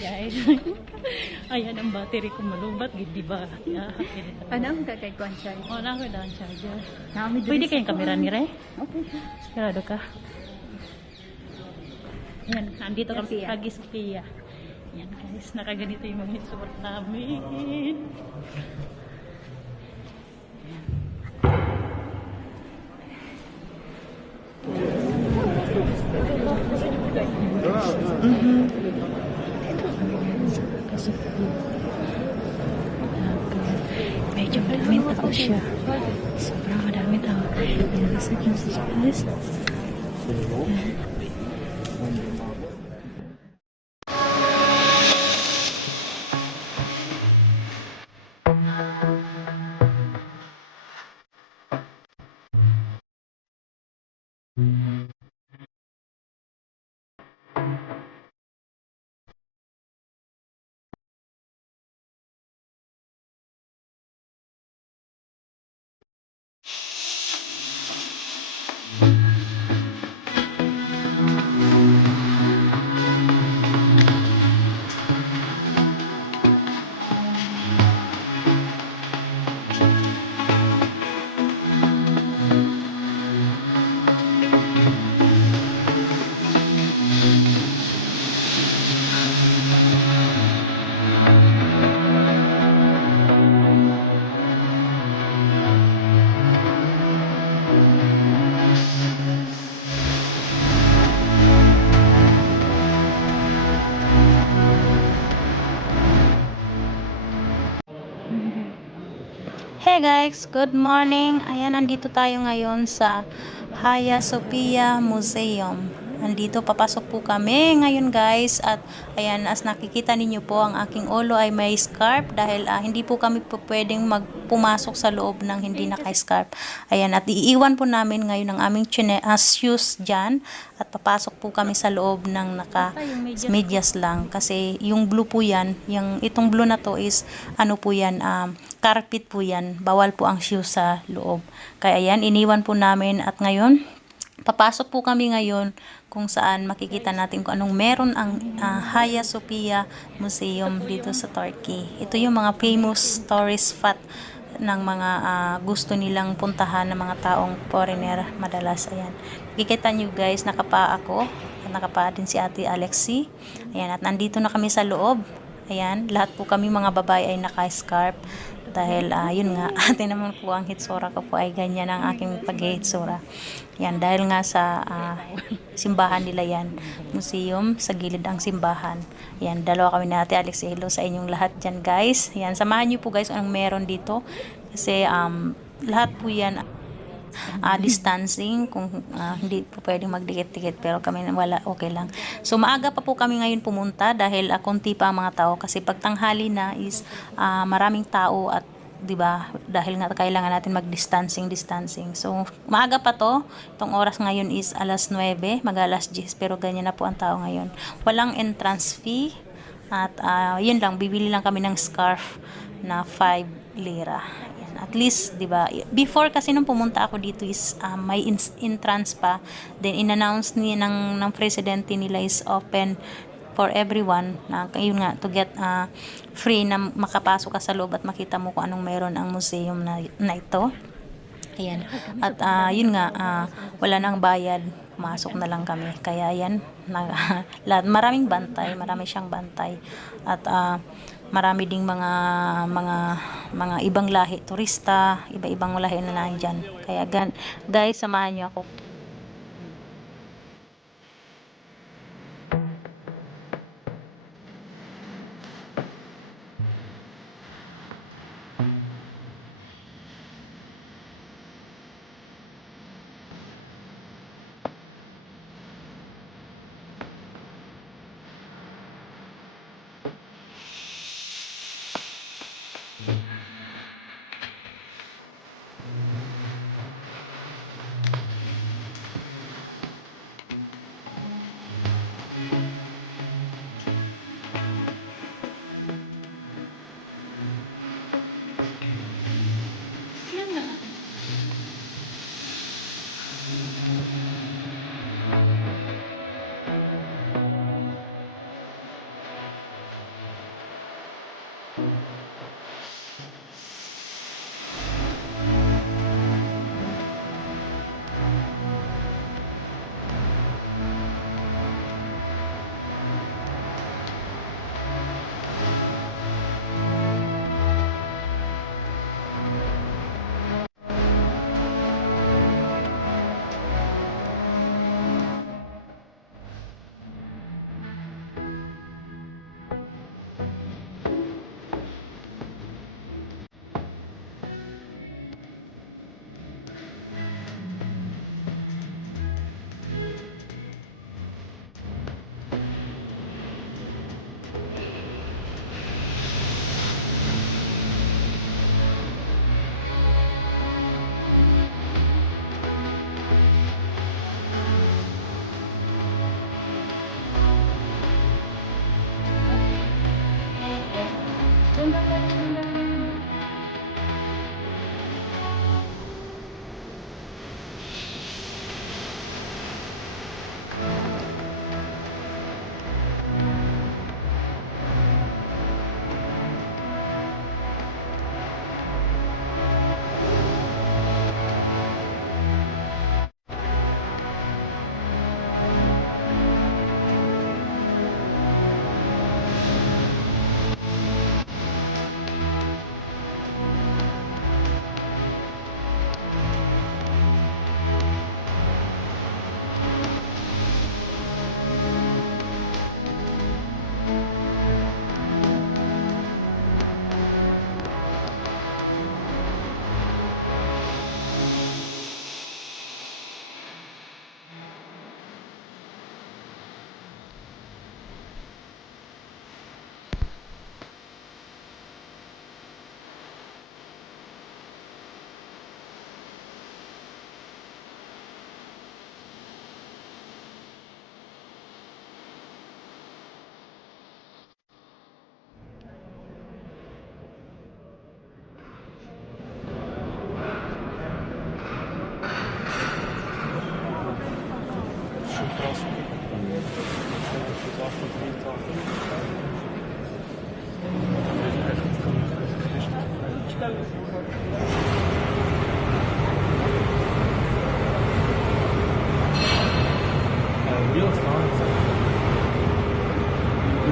Guys. Ayan ang battery ko malubat, di ba? Ano ang kagaykuan siya? Oh, na ako daan charger. Nami Pwede kayong kamera ni Ray? Okay. Sigurado ka? Ayan, nandito kami Sophia. sa Sophia. Ayan guys, nakaganito yung mga support namin. Medyo maraming tao siya. Sobrang maraming tao. Nasa yung sa list. Hey guys, good morning. Ayan, nandito tayo ngayon sa Hagia Sophia Museum. Nandito, papasok po kami ngayon guys. At ayan, as nakikita ninyo po, ang aking ulo ay may scarf dahil hindi po kami po pwedeng pumasok sa loob ng hindi naka-scarf. Ayan, at iiwan po namin ngayon ang aming shoes dyan. At papasok po kami sa loob ng naka-medyas lang. Kasi yung blue po yan, itong blue na to is, ano po yan, carpet po yan. Bawal po ang shoes sa loob. Kaya ayan, iniwan po namin at ngayon, papasok po kami ngayon kung saan makikita natin kung anong meron ang Hagia Sophia Museum dito sa Turkey. Ito yung mga famous tourist spot ng mga gusto nilang puntahan ng mga taong foreigner madalas. Ayan. Kikita nyo guys, nakapa ako at nakapa din si Ate Alexi. Ayan, at nandito na kami sa loob. Ayan, lahat po kami mga babae ay naka-scarf dahil yun nga, ate naman po ang hitsura ko po ay ganyan ang aking pag-hitsura. Yan, dahil nga sa simbahan nila yan, museum, sa gilid ang simbahan. Yan, dalawa kami na Ate Alex. Hello sa inyong lahat dyan guys. Yan, samahan nyo po guys anong meron dito kasi lahat po yan distancing kung hindi po pwedeng magdikit-dikit pero kami wala, okay lang. So maaga pa po kami ngayon pumunta dahil konti pa ang mga tao kasi pag tanghali na is maraming tao at 'di ba dahil nga kailangan natin mag-distancing. So maaga pa to. Itong oras ngayon is alas 9, mag-alas 10 pero ganyan na po ang tao ngayon. Walang entrance fee at yun lang, bibili lang kami ng scarf na 5 lira. At least, 'di ba? Before kasi nung pumunta ako dito is may entrance pa. Then in-announce niya ng presidente nila is open for everyone na yun nga to get free na makapasok ka sa loob at makita mo kung anong meron ang museum na ito. Ayan. At yun nga wala nang bayad, pumasok na lang kami. Kaya ayan, maraming bantay, marami siyang bantay. At marami ding mga ibang lahi, turista, iba-ibang lahi na nandiyan. Kaya guys, samahan niyo ako.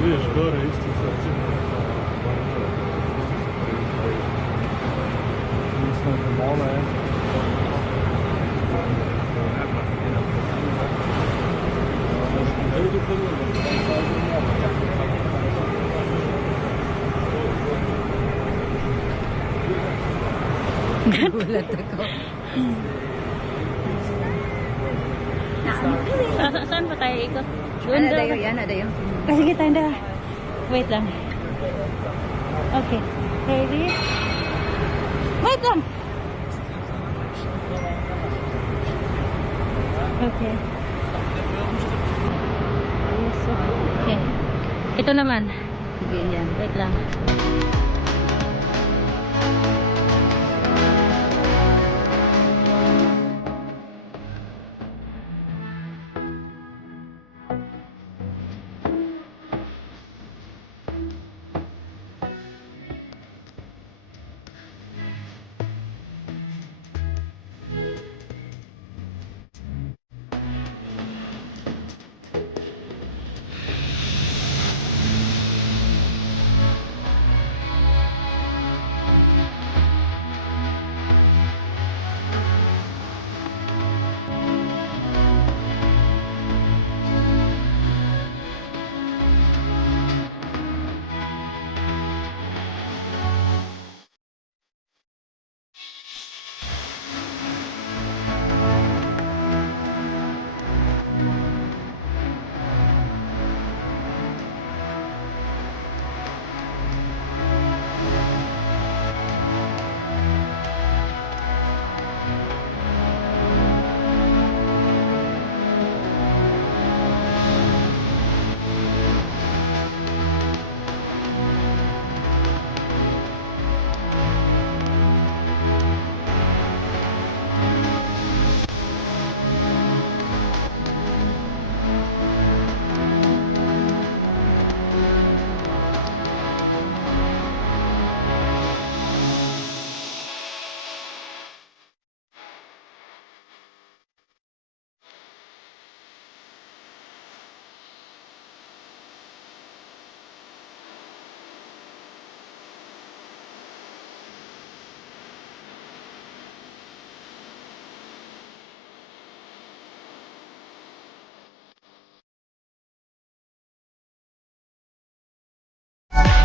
Видишь, гора истинно. Mislim, da malo je. Gulat ako. Saan ba tayo ikot? Ano dayo yan? Ano dayo? Sige tayo na. Wait lang. Okay. Ready? Wait lang! Okay. Yes, okay. Ito naman. Sige yan. Wait lang.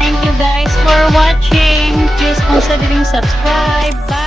Thank you guys for watching. Please considering subscribe. Bye!